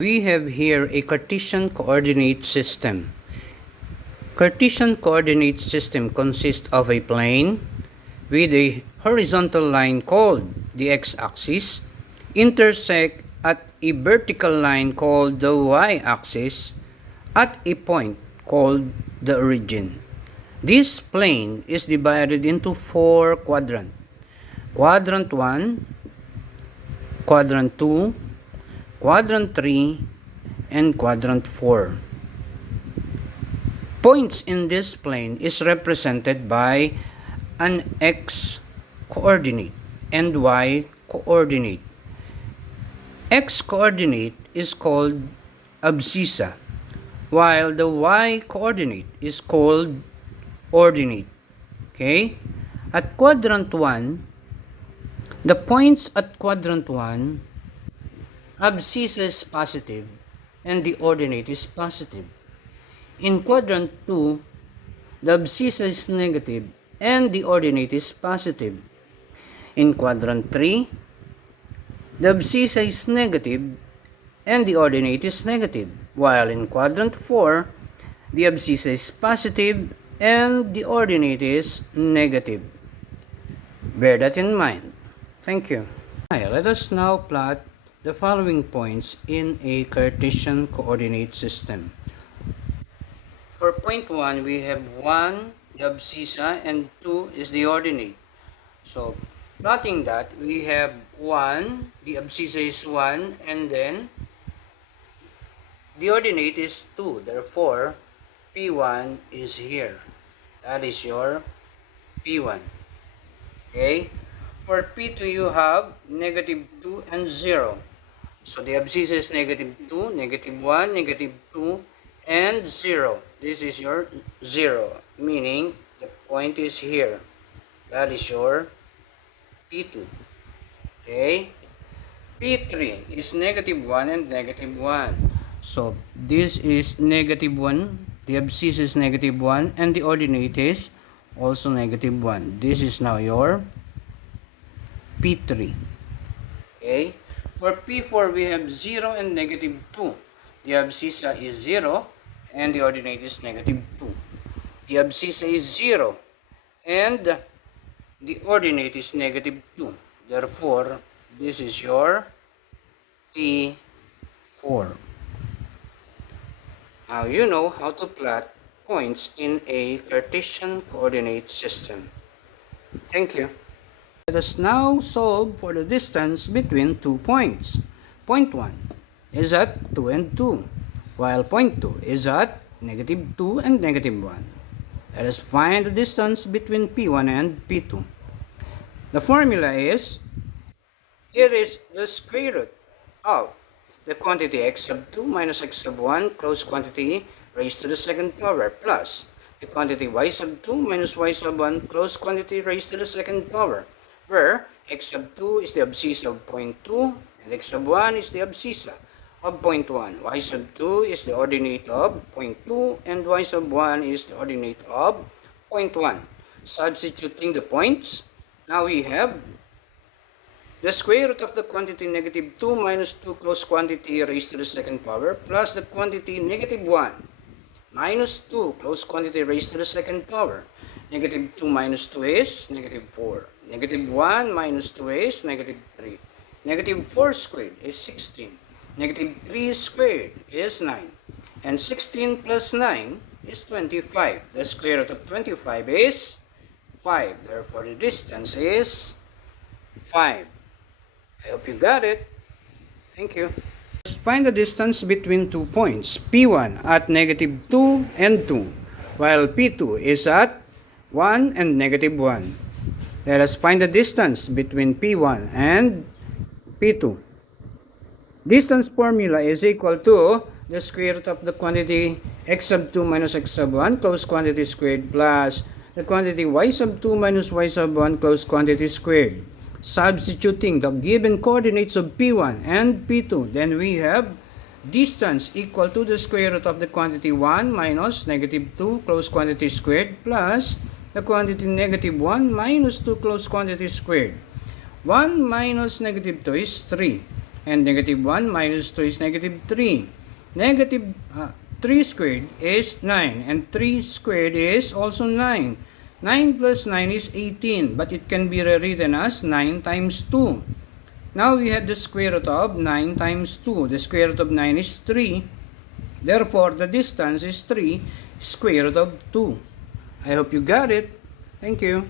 We have here a Cartesian coordinate system. Cartesian coordinate system consists of a plane with a horizontal line called the x-axis, intersect at a vertical line called the y-axis at a point called the origin. This plane is divided into 4 quadrants. Quadrant 1, Quadrant 2, Quadrant 3, and Quadrant 4. Points in this plane is represented by an x coordinate and y coordinate. X coordinate is called abscissa, while the y coordinate is called ordinate. Okay? At quadrant 1, the points at quadrant 1, abscissa is positive and the ordinate is positive. In quadrant 2, the abscissa is negative and the ordinate is positive. In quadrant 3, the abscissa is negative and the ordinate is negative, while in quadrant 4, the abscissa is positive and the ordinate is negative. Bear that in mind. Thank you. Let us now plot the following points in a Cartesian coordinate system. For point 1, we have 1, the abscissa, and 2 is the ordinate. So, plotting that, we have 1, the abscissa is 1, and then the ordinate is 2. Therefore, P1 is here. That is your P1. Okay? For P2, you have negative 2 and 0. So, the abscissa is negative 2, negative 1, negative 2, and 0. This is your 0, meaning the point is here. That is your P2. Okay? P3 is negative 1 and negative 1. So, this is negative 1, the abscissa is negative 1, and the ordinate is also negative 1. This is now your P3. Okay? For P4, we have 0 and negative 2. The abscissa is 0 and the ordinate is negative 2. The abscissa is 0 and the ordinate is negative 2. Therefore, this is your P4. Now you know how to plot points in a Cartesian coordinate system. Thank you. Let us now solve for the distance between 2 points. Point 1 is at 2 and 2, while point 2 is at negative 2 and negative 1. Let us find the distance between P1 and P2. The formula is, it is the square root of the quantity x sub 2 minus x sub 1 close quantity raised to the second power plus the quantity y sub 2 minus y sub 1 close quantity raised to the second power, where x sub 2 is the abscissa of point 2 and x sub 1 is the abscissa of point 1. Y sub 2 is the ordinate of point 2 and y sub 1 is the ordinate of point 1. Substituting the points, now we have the square root of the quantity negative 2 minus 2 close quantity raised to the second power plus the quantity negative 1 minus 2 close quantity raised to the second power. Negative 2 minus 2 is negative 4. Negative 1 minus 2 is negative 3. Negative 4 squared is 16. Negative 3 squared is 9. And 16 plus 9 is 25. The square root of 25 is 5. Therefore, the distance is 5. I hope you got it. Thank you. Let's find the distance between 2 points. P1 at negative 2 and 2, while P2 is at 1 and negative 1. Let us find the distance between P1 and P2. Distance formula is equal to the square root of the quantity x sub 2 minus x sub 1 close quantity squared plus the quantity y sub 2 minus y sub 1 close quantity squared. Substituting the given coordinates of P1 and P2, then we have distance equal to the square root of the quantity 1 minus negative 2 close quantity squared plus the quantity negative 1 minus 2 close quantity squared. 1 minus negative 2 is 3. And negative 1 minus 2 is negative 3. Negative 3 squared is 9. And 3 squared is also 9. 9 plus 9 is 18. But it can be rewritten as 9 times 2. Now we have the square root of 9 times 2. The square root of 9 is 3. Therefore, the distance is 3 square root of 2. I hope you got it. Thank you.